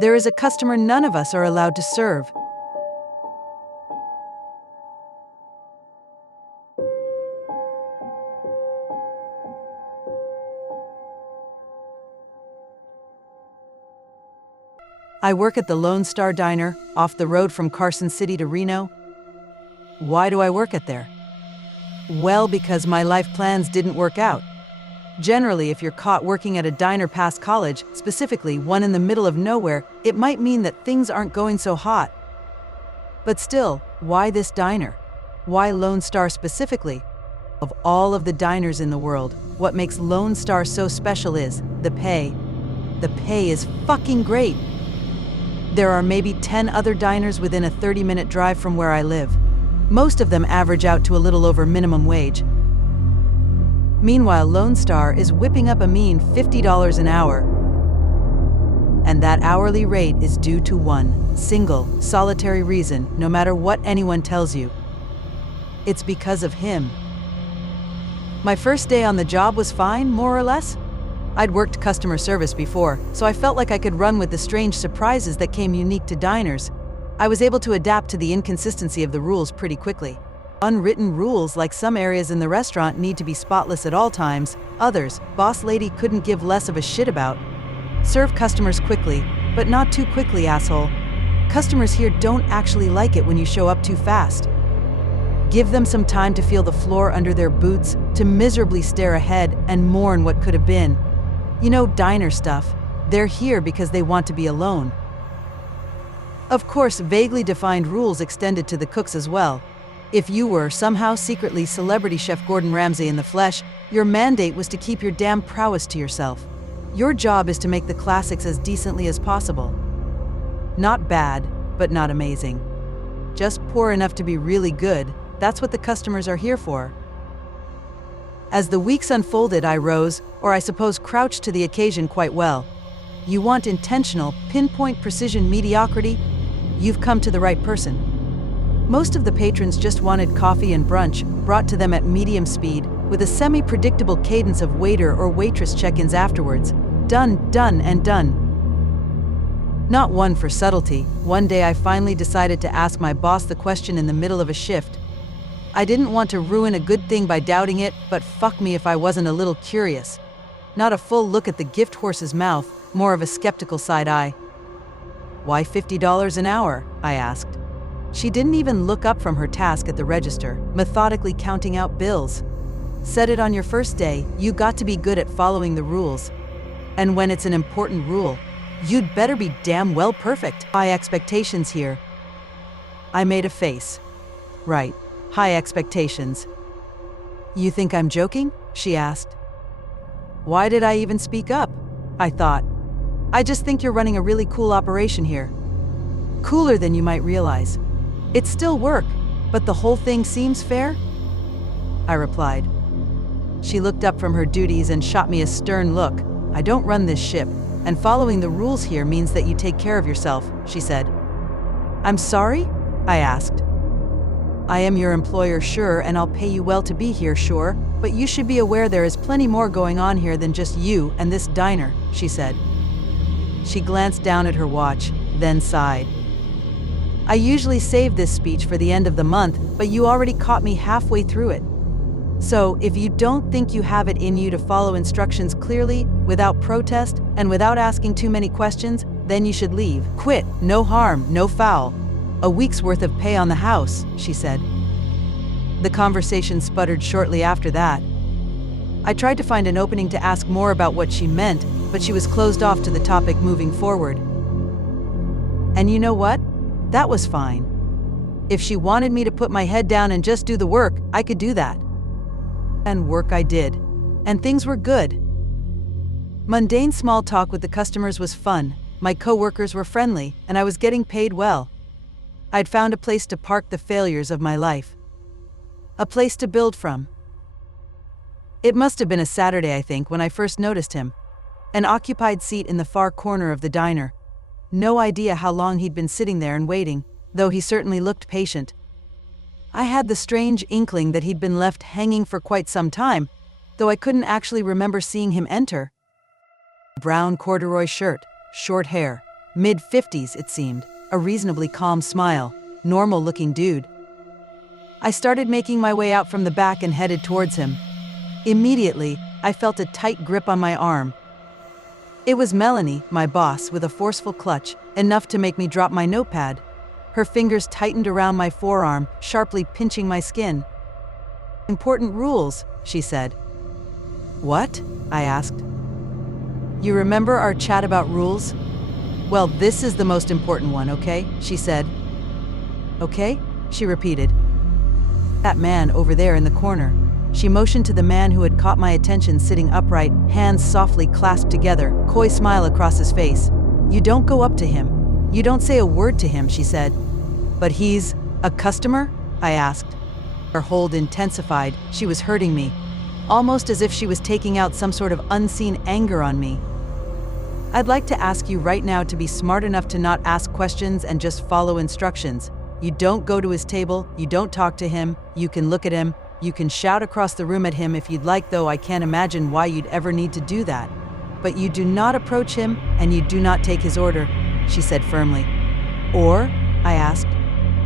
There is a customer none of us are allowed to serve. I work at the Lone Star Diner, off the road from Carson City to Reno. Why do I work at there? Well, because my life plans didn't work out. Generally, if you're caught working at a diner past college, specifically one in the middle of nowhere, it might mean that things aren't going so hot. But still, why this diner? Why Lone Star specifically? Of all of the diners in the world, what makes Lone Star so special is the pay. The pay is fucking great. There are maybe 10 other diners within a 30-minute drive from where I live. Most of them average out to a little over minimum wage. Meanwhile, Lone Star is whipping up a mean $50 an hour. And that hourly rate is due to one single, solitary reason, no matter what anyone tells you. It's because of him. My first day on the job was fine, more or less. I'd worked customer service before, so I felt like I could run with the strange surprises that came unique to diners. I was able to adapt to the inconsistency of the rules pretty quickly. Unwritten rules, like some areas in the restaurant need to be spotless at all times, others, boss lady couldn't give less of a shit about. Serve customers quickly, but not too quickly, asshole. Customers here don't actually like it when you show up too fast. Give them some time to feel the floor under their boots, to miserably stare ahead and mourn what could have been. You know, diner stuff. They're here because they want to be alone. Of course, vaguely defined rules extended to the cooks as well. If you were somehow secretly celebrity chef Gordon Ramsay in the flesh, your mandate was to keep your damn prowess to yourself. Your job is to make the classics as decently as possible. Not bad, but not amazing. Just poor enough to be really good. That's what the customers are here for. As the weeks unfolded, I rose, or I suppose crouched to the occasion quite well. You want intentional, pinpoint precision mediocrity? You've come to the right person. Most of the patrons just wanted coffee and brunch, brought to them at medium speed, with a semi-predictable cadence of waiter or waitress check-ins afterwards. Done, done, and done. Not one for subtlety. One day I finally decided to ask my boss the question in the middle of a shift. I didn't want to ruin a good thing by doubting it, but fuck me if I wasn't a little curious. Not a full look at the gift horse's mouth, more of a skeptical side eye. Why $50 an hour? I asked. She didn't even look up from her task at the register, methodically counting out bills. Said it on your first day, you got to be good at following the rules. And when it's an important rule, you'd better be damn well perfect. High expectations here. I made a face. Right. High expectations. You think I'm joking? She asked. Why did I even speak up? I thought. I just think you're running a really cool operation here. Cooler than you might realize. It's still work, but the whole thing seems fair? I replied. She looked up from her duties and shot me a stern look. I don't run this ship, and following the rules here means that you take care of yourself, she said. I'm sorry? I asked. I am your employer, sure, and I'll pay you well to be here, sure, but you should be aware there is plenty more going on here than just you and this diner, she said. She glanced down at her watch, then sighed. I usually save this speech for the end of the month, but you already caught me halfway through it. So, if you don't think you have it in you to follow instructions clearly, without protest, and without asking too many questions, then you should leave. Quit, no harm, no foul. A week's worth of pay on the house, she said. The conversation sputtered shortly after that. I tried to find an opening to ask more about what she meant, but she was closed off to the topic moving forward. And you know what? That was fine. If she wanted me to put my head down and just do the work, I could do that. And work I did. And things were good. Mundane small talk with the customers was fun, my coworkers were friendly, and I was getting paid well. I'd found a place to park the failures of my life. A place to build from. It must have been a Saturday, I think, when I first noticed him. An occupied seat in the far corner of the diner. No idea how long he'd been sitting there and waiting, though he certainly looked patient. I had the strange inkling that he'd been left hanging for quite some time, though I couldn't actually remember seeing him enter. Brown corduroy shirt, short hair, Mid-50s, it seemed, a reasonably calm smile, normal-looking dude. I started making my way out from the back and headed towards him. Immediately, I felt a tight grip on my arm. It was Melanie, my boss, with a forceful clutch, enough to make me drop my notepad. Her fingers tightened around my forearm, sharply pinching my skin. "Important rules," she said. "What?" I asked. "You remember our chat about rules? Well, this is the most important one, okay?" she said. "Okay?" she repeated. "That man over there in the corner." She motioned to the man who had caught my attention sitting upright, hands softly clasped together, coy smile across his face. "You don't go up to him. You don't say a word to him," she said. "But he's a customer?" I asked. Her hold intensified. She was hurting me, almost as if she was taking out some sort of unseen anger on me. "I'd like to ask you right now to be smart enough to not ask questions and just follow instructions. You don't go to his table, you don't talk to him, you can look at him, you can shout across the room at him if you'd like, though I can't imagine why you'd ever need to do that. But you do not approach him and you do not take his order," she said firmly. "Or?" I asked.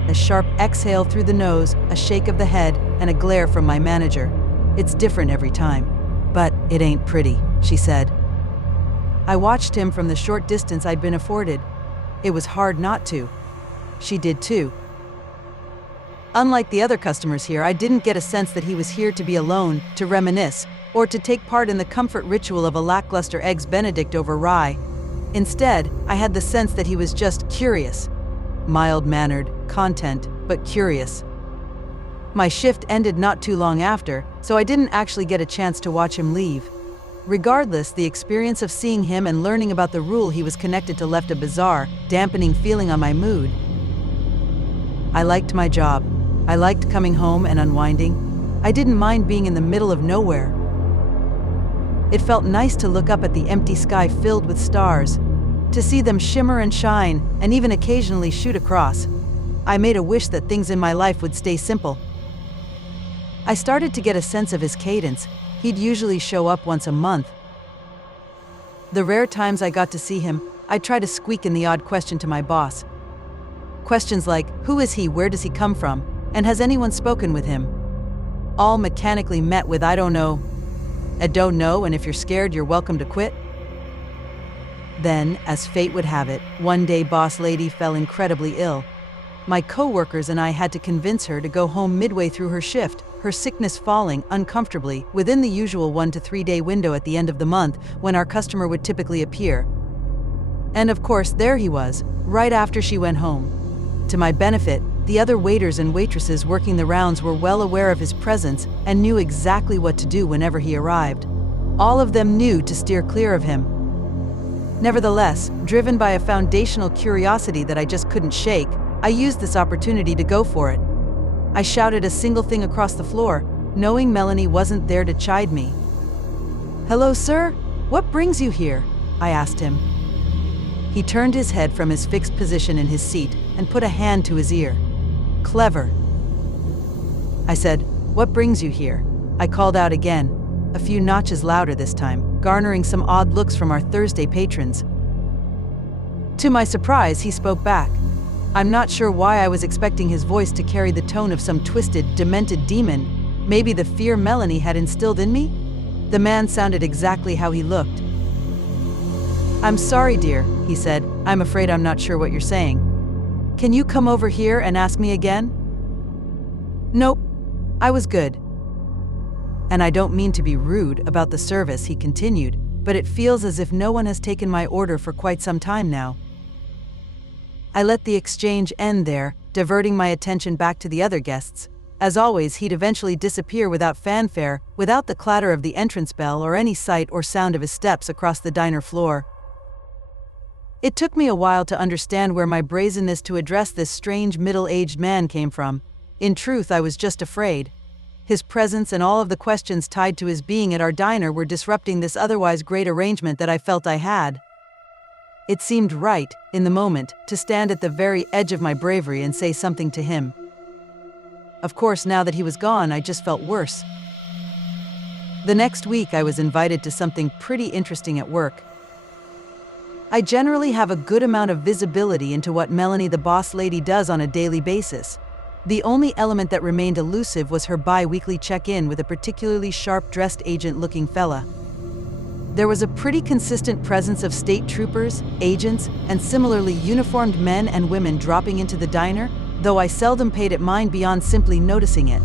A sharp exhale through the nose, a shake of the head, and a glare from my manager. "It's different every time. But it ain't pretty," she said. I watched him from the short distance I'd been afforded. It was hard not to. She did too. Unlike the other customers here, I didn't get a sense that he was here to be alone, to reminisce, or to take part in the comfort ritual of a lackluster Eggs Benedict over rye. Instead, I had the sense that he was just curious. Mild-mannered, content, but curious. My shift ended not too long after, so I didn't actually get a chance to watch him leave. Regardless, the experience of seeing him and learning about the rule he was connected to left a bizarre, dampening feeling on my mood. I liked my job. I liked coming home and unwinding. I didn't mind being in the middle of nowhere. It felt nice to look up at the empty sky filled with stars, to see them shimmer and shine, and even occasionally shoot across. I made a wish that things in my life would stay simple. I started to get a sense of his cadence. He'd usually show up once a month. The rare times I got to see him, I'd try to squeak in the odd question to my boss. Questions like, who is he, where does he come from, and has anyone spoken with him? All mechanically met with, I don't know. I don't know, and if you're scared, you're welcome to quit. Then, as fate would have it, one day boss lady fell incredibly ill. My co-workers and I had to convince her to go home midway through her shift, her sickness falling uncomfortably within the usual 1 to 3 day window at the end of the month when our customer would typically appear. And of course, there he was, right after she went home. To my benefit, the other waiters and waitresses working the rounds were well aware of his presence and knew exactly what to do whenever he arrived. All of them knew to steer clear of him. Nevertheless, driven by a foundational curiosity that I just couldn't shake, I used this opportunity to go for it. I shouted a single thing across the floor, knowing Melanie wasn't there to chide me. "Hello, sir? What brings you here?" I asked him. He turned his head from his fixed position in his seat and put a hand to his ear. "Clever." I said, "What brings you here?" I called out again, a few notches louder this time, garnering some odd looks from our Thursday patrons. To my surprise, he spoke back. I'm not sure why I was expecting his voice to carry the tone of some twisted, demented demon. Maybe the fear Melanie had instilled in me? The man sounded exactly how he looked. "I'm sorry, dear," he said. "I'm afraid I'm not sure what you're saying. Can you come over here and ask me again?" "Nope, I was good. And I don't mean to be rude about the service," he continued, "but it feels as if no one has taken my order for quite some time now." I let the exchange end there, diverting my attention back to the other guests. As always, he'd eventually disappear without fanfare, without the clatter of the entrance bell or any sight or sound of his steps across the diner floor. It took me a while to understand where my brazenness to address this strange middle-aged man came from. In truth, I was just afraid. His presence and all of the questions tied to his being at our diner were disrupting this otherwise great arrangement that I felt I had. It seemed right, in the moment, to stand at the very edge of my bravery and say something to him. Of course, now that he was gone, I just felt worse. The next week, I was invited to something pretty interesting at work. I generally have a good amount of visibility into what Melanie the boss lady does on a daily basis. The only element that remained elusive was her bi-weekly check-in with a particularly sharp-dressed agent-looking fella. There was a pretty consistent presence of state troopers, agents, and similarly uniformed men and women dropping into the diner, though I seldom paid it mind beyond simply noticing it.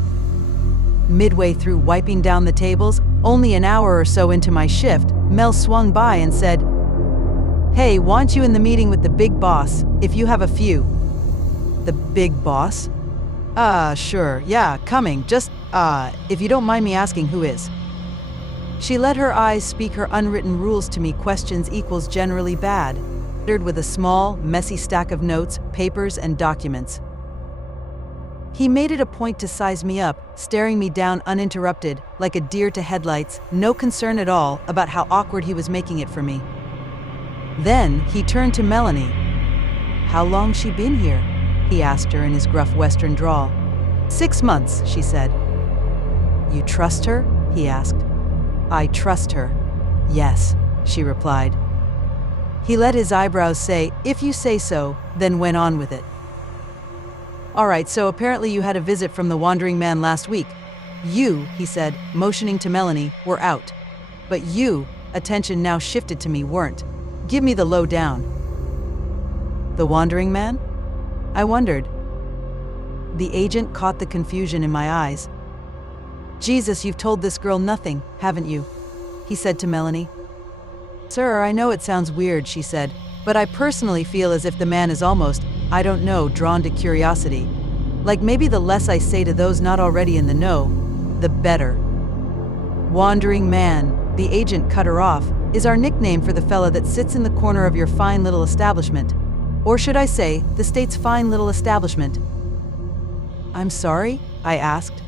Midway through wiping down the tables, only an hour or so into my shift, Mel swung by and said, "Hey, want you in the meeting with the big boss, if you have a few." The big boss? Sure, yeah, coming, just, if you don't mind me asking, who is? She let her eyes speak her unwritten rules to me. Questions equals generally bad. With a small, messy stack of notes, papers, and documents. He made it a point to size me up, staring me down uninterrupted, like a deer to headlights, no concern at all about how awkward he was making it for me. Then he turned to Melanie. "How long she been here?" he asked her in his gruff Western drawl. "6 months, she said." "You trust her?" he asked. "I trust her. Yes," she replied. He let his eyebrows say, "If you say so," then went on with it. "All right, so apparently you had a visit from the wandering man last week. You," he said, motioning to Melanie, "were out. But you," attention now shifted to me, "weren't. Give me the lowdown." "The wandering man?" I wondered. The agent caught the confusion in my eyes. "Jesus, you've told this girl nothing, haven't you?" he said to Melanie. "Sir, I know it sounds weird," she said, "but I personally feel as if the man is almost, I don't know, drawn to curiosity. Like maybe the less I say to those not already in the know, the better." "Wandering man," the agent cut her off, "is our nickname for the fella that sits in the corner of your fine little establishment. Or should I say, the state's fine little establishment." "I'm sorry?" I asked.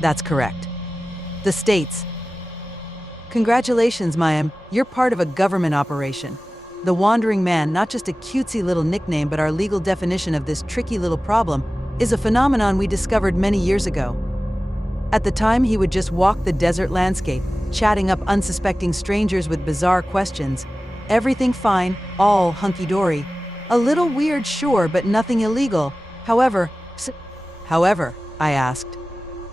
"That's correct. The state's." "Congratulations, Mayim, you're part of a government operation. The wandering man, not just a cutesy little nickname but our legal definition of this tricky little problem, is a phenomenon we discovered many years ago. At the time he would just walk the desert landscape, chatting up unsuspecting strangers with bizarre questions. Everything fine, all hunky-dory. A little weird, sure, but nothing illegal. However, I asked.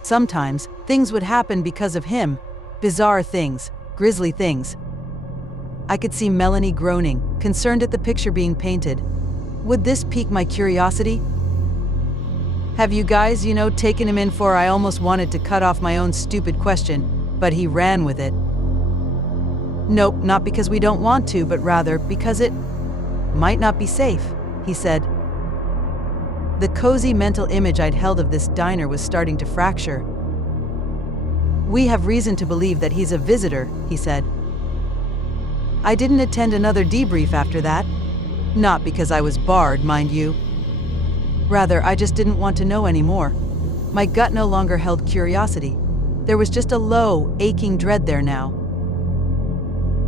Sometimes, things would happen because of him. Bizarre things, grisly things. I could see Melanie groaning, concerned at the picture being painted. Would this pique my curiosity? "Have you guys, taken him in for?" I almost wanted to cut off my own stupid question, but he ran with it. "Nope, not because we don't want to, but rather because it might not be safe," he said. The cozy mental image I'd held of this diner was starting to fracture. "We have reason to believe that he's a visitor," he said. I didn't attend another debrief after that. Not because I was barred, mind you. Rather, I just didn't want to know anymore. My gut no longer held curiosity. There was just a low, aching dread there now.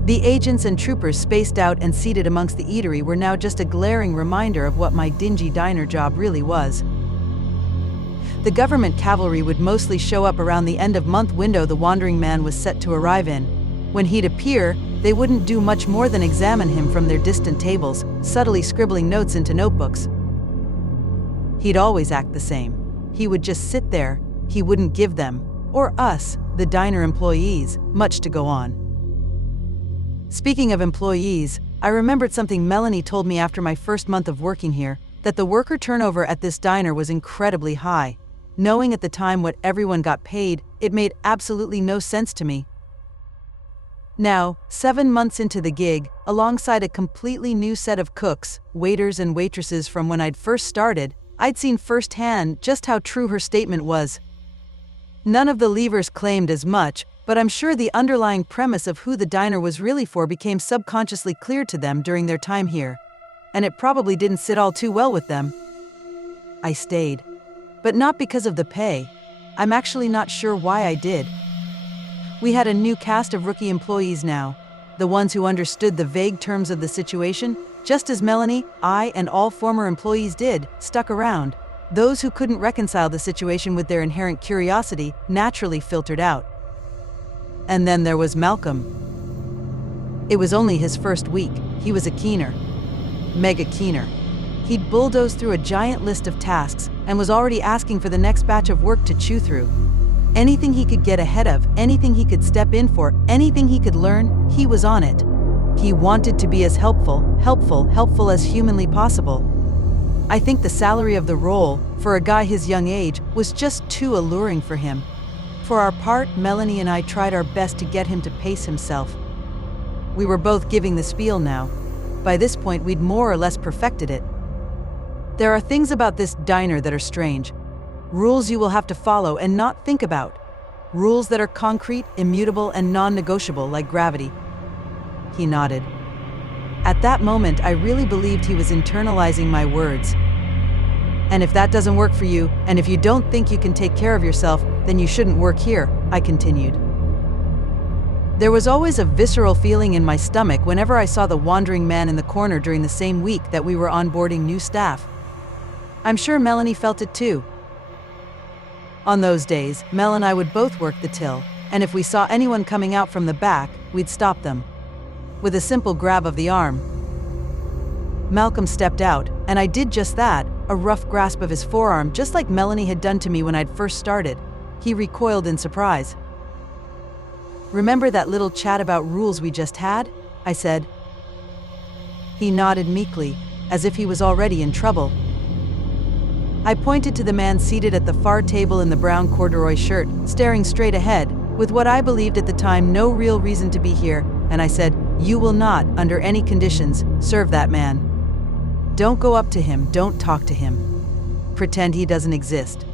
The agents and troopers spaced out and seated amongst the eatery were now just a glaring reminder of what my dingy diner job really was. The government cavalry would mostly show up around the end-of-month window the wandering man was set to arrive in. When he'd appear, they wouldn't do much more than examine him from their distant tables, subtly scribbling notes into notebooks. He'd always act the same. He would just sit there. He wouldn't give them, or us, the diner employees, much to go on. Speaking of employees, I remembered something Melanie told me after my first month of working here, that the worker turnover at this diner was incredibly high. Knowing at the time what everyone got paid, it made absolutely no sense to me. Now, 7 months into the gig, alongside a completely new set of cooks, waiters and waitresses from when I'd first started, I'd seen firsthand just how true her statement was. None of the leavers claimed as much, but I'm sure the underlying premise of who the diner was really for became subconsciously clear to them during their time here. And it probably didn't sit all too well with them. I stayed. But not because of the pay. I'm actually not sure why I did. We had a new cast of rookie employees now. The ones who understood the vague terms of the situation, just as Melanie, I, and all former employees did, stuck around. Those who couldn't reconcile the situation with their inherent curiosity naturally filtered out. And then there was Malcolm. It was only his first week. He was a keener. Mega keener. He'd bulldozed through a giant list of tasks and was already asking for the next batch of work to chew through. Anything he could get ahead of, anything he could step in for, anything he could learn, he was on it. He wanted to be as helpful as humanly possible. I think the salary of the role, for a guy his young age, was just too alluring for him. For our part, Melanie and I tried our best to get him to pace himself. We were both giving the spiel now. By this point, we'd more or less perfected it. There are things about this diner that are strange. Rules you will have to follow and not think about. Rules that are concrete, immutable, and non-negotiable like gravity. He nodded. At that moment, I really believed he was internalizing my words. And if that doesn't work for you, and if you don't think you can take care of yourself, then you shouldn't work here, I continued. There was always a visceral feeling in my stomach whenever I saw the wandering man in the corner during the same week that we were onboarding new staff. I'm sure Melanie felt it too. On those days, Mel and I would both work the till, and if we saw anyone coming out from the back, we'd stop them. With a simple grab of the arm. Malcolm stepped out, and I did just that, a rough grasp of his forearm, just like Melanie had done to me when I'd first started. He recoiled in surprise. "Remember that little chat about rules we just had?" I said. He nodded meekly, as if he was already in trouble. I pointed to the man seated at the far table in the brown corduroy shirt, staring straight ahead, with what I believed at the time no real reason to be here, and I said, "You will not, under any conditions, serve that man. Don't go up to him, don't talk to him. Pretend he doesn't exist."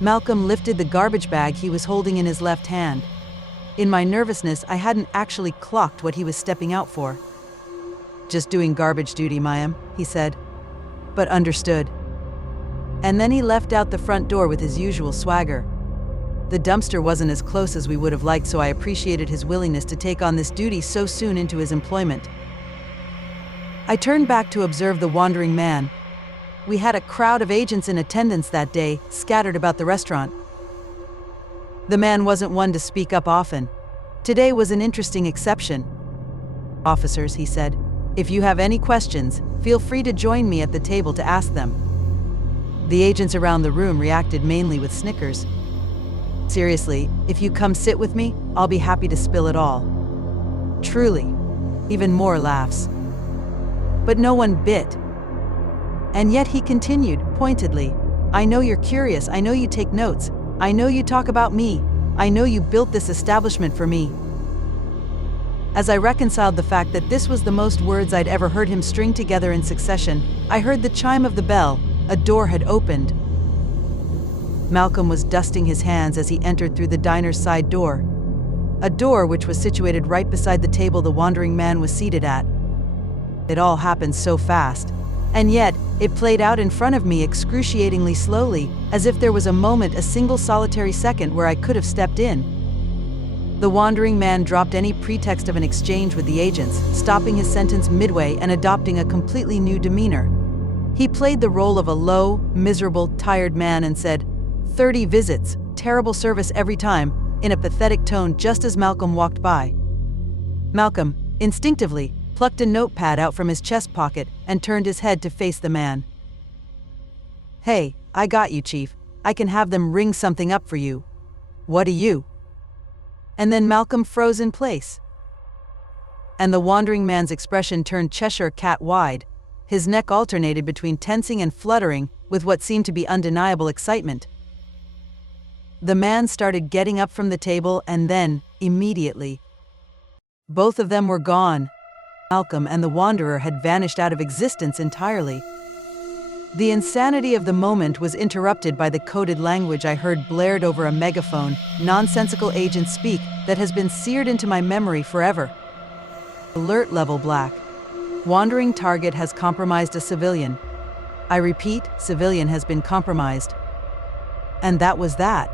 Malcolm lifted the garbage bag he was holding in his left hand. In my nervousness, I hadn't actually clocked what he was stepping out for. "Just doing garbage duty, Mayim," he said. But understood. And then he left out the front door with his usual swagger. The dumpster wasn't as close as we would have liked, so I appreciated his willingness to take on this duty so soon into his employment. I turned back to observe the wandering man. We had a crowd of agents in attendance that day, scattered about the restaurant. The man wasn't one to speak up often. Today was an interesting exception. "Officers," he said, "if you have any questions, feel free to join me at the table to ask them." The agents around the room reacted mainly with snickers. "Seriously, if you come sit with me, I'll be happy to spill it all." Truly. Even more laughs. But no one bit. And yet he continued, pointedly, "I know you're curious, I know you take notes, I know you talk about me, I know you built this establishment for me." As I reconciled the fact that this was the most words I'd ever heard him string together in succession, I heard the chime of the bell. A door had opened. Malcolm was dusting his hands as he entered through the diner's side door. A door which was situated right beside the table the wandering man was seated at. It all happened so fast. And yet, it played out in front of me excruciatingly slowly, as if there was a moment, a single solitary second where I could have stepped in. The wandering man dropped any pretext of an exchange with the agents, stopping his sentence midway and adopting a completely new demeanor. He played the role of a low, miserable, tired man and said, 30 visits, terrible service every time, in a pathetic tone just as Malcolm walked by. Malcolm, instinctively, plucked a notepad out from his chest pocket and turned his head to face the man. "Hey, I got you, Chief. I can have them ring something up for you. What do you?" And then Malcolm froze in place. And the wandering man's expression turned Cheshire cat wide. His neck alternated between tensing and fluttering with what seemed to be undeniable excitement. The man started getting up from the table and then, immediately, both of them were gone. Malcolm and the wanderer had vanished out of existence entirely. The insanity of the moment was interrupted by the coded language I heard blared over a megaphone, nonsensical agents speak, that has been seared into my memory forever. Alert level black. Wandering target has compromised a civilian. I repeat, civilian has been compromised. And that was that.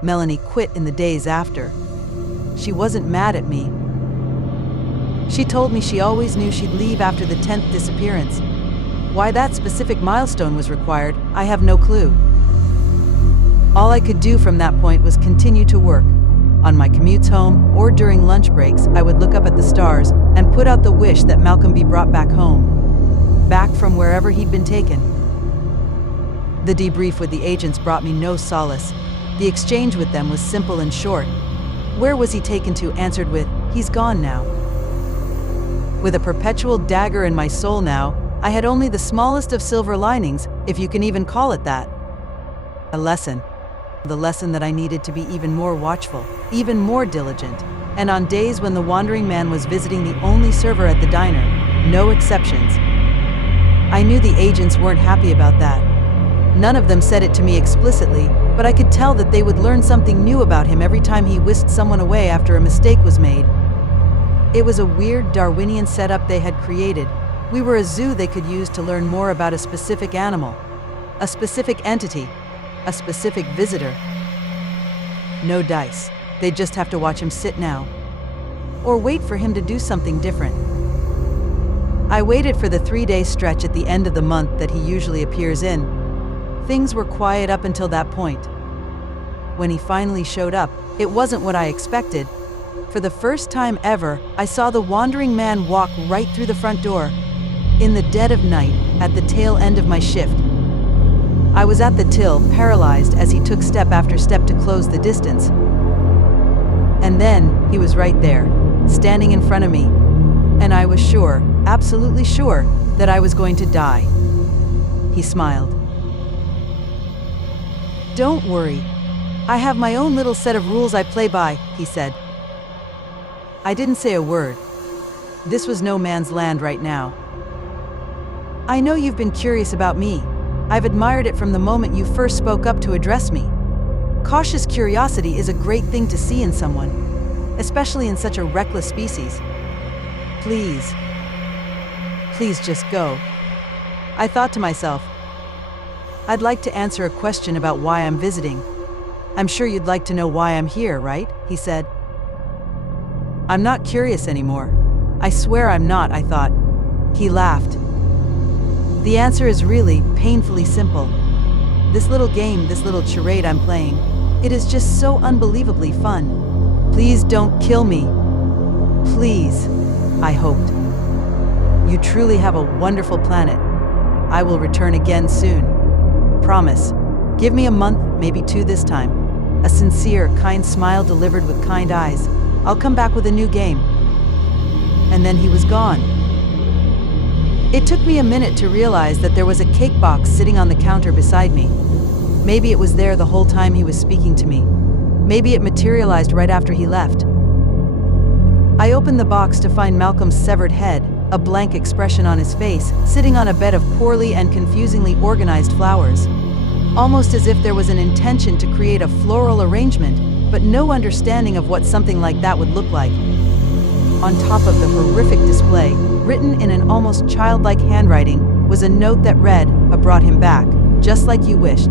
Melanie quit in the days after. She wasn't mad at me. She told me she always knew she'd leave after the 10th disappearance. Why that specific milestone was required, I have no clue. All I could do from that point was continue to work. On my commutes home or during lunch breaks, I would look up at the stars and put out the wish that Malcolm be brought back home, back from wherever he'd been taken. The debrief with the agents brought me no solace. The exchange with them was simple and short. Where was he taken to? Answered with, he's gone now. With a perpetual dagger in my soul now, I had only the smallest of silver linings, if you can even call it that. A lesson. The lesson that I needed to be even more watchful, even more diligent. And on days when the wandering man was visiting the only server at the diner, no exceptions. I knew the agents weren't happy about that. None of them said it to me explicitly, but I could tell that they would learn something new about him every time he whisked someone away after a mistake was made. It was a weird Darwinian setup they had created. We were a zoo they could use to learn more about a specific animal, a specific entity, a specific visitor. No dice. They'd just have to watch him sit now. Or wait for him to do something different. I waited for the 3-day stretch at the end of the month that he usually appears in. Things were quiet up until that point. When he finally showed up, it wasn't what I expected. For the first time ever, I saw the wandering man walk right through the front door. In the dead of night, at the tail end of my shift. I was at the till, paralyzed as he took step after step to close the distance. And then, he was right there, standing in front of me. And I was sure, absolutely sure, that I was going to die. He smiled. Don't worry. I have my own little set of rules I play by, he said. I didn't say a word. This was no man's land right now. I know you've been curious about me. I've admired it from the moment you first spoke up to address me. Cautious curiosity is a great thing to see in someone, especially in such a reckless species. Please just go. I thought to myself, I'd like to answer a question about why I'm visiting. I'm sure you'd like to know why I'm here, right? He said. I'm not curious anymore. I swear I'm not, I thought. He laughed. The answer is really painfully simple. This little game, this little charade I'm playing, it is just so unbelievably fun. Please don't kill me. Please, I hoped. You truly have a wonderful planet. I will return again soon. Promise. Give me a month, maybe 2 this time. A sincere, kind smile delivered with kind eyes. I'll come back with a new game. And then he was gone. It took me a minute to realize that there was a cake box sitting on the counter beside me. Maybe it was there the whole time he was speaking to me. Maybe it materialized right after he left. I opened the box to find Malcolm's severed head, a blank expression on his face, sitting on a bed of poorly and confusingly organized flowers. Almost as if there was an intention to create a floral arrangement, but no understanding of what something like that would look like. On top of the horrific display, written in an almost childlike handwriting, was a note that read, "I brought him back, just like you wished."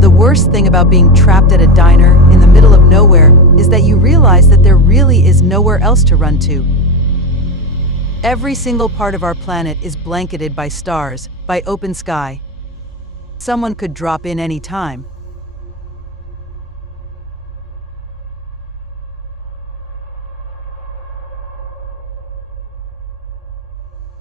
The worst thing about being trapped at a diner in the middle of nowhere is that you realize that there really is nowhere else to run to. Every single part of our planet is blanketed by stars, by open sky. Someone could drop in any time,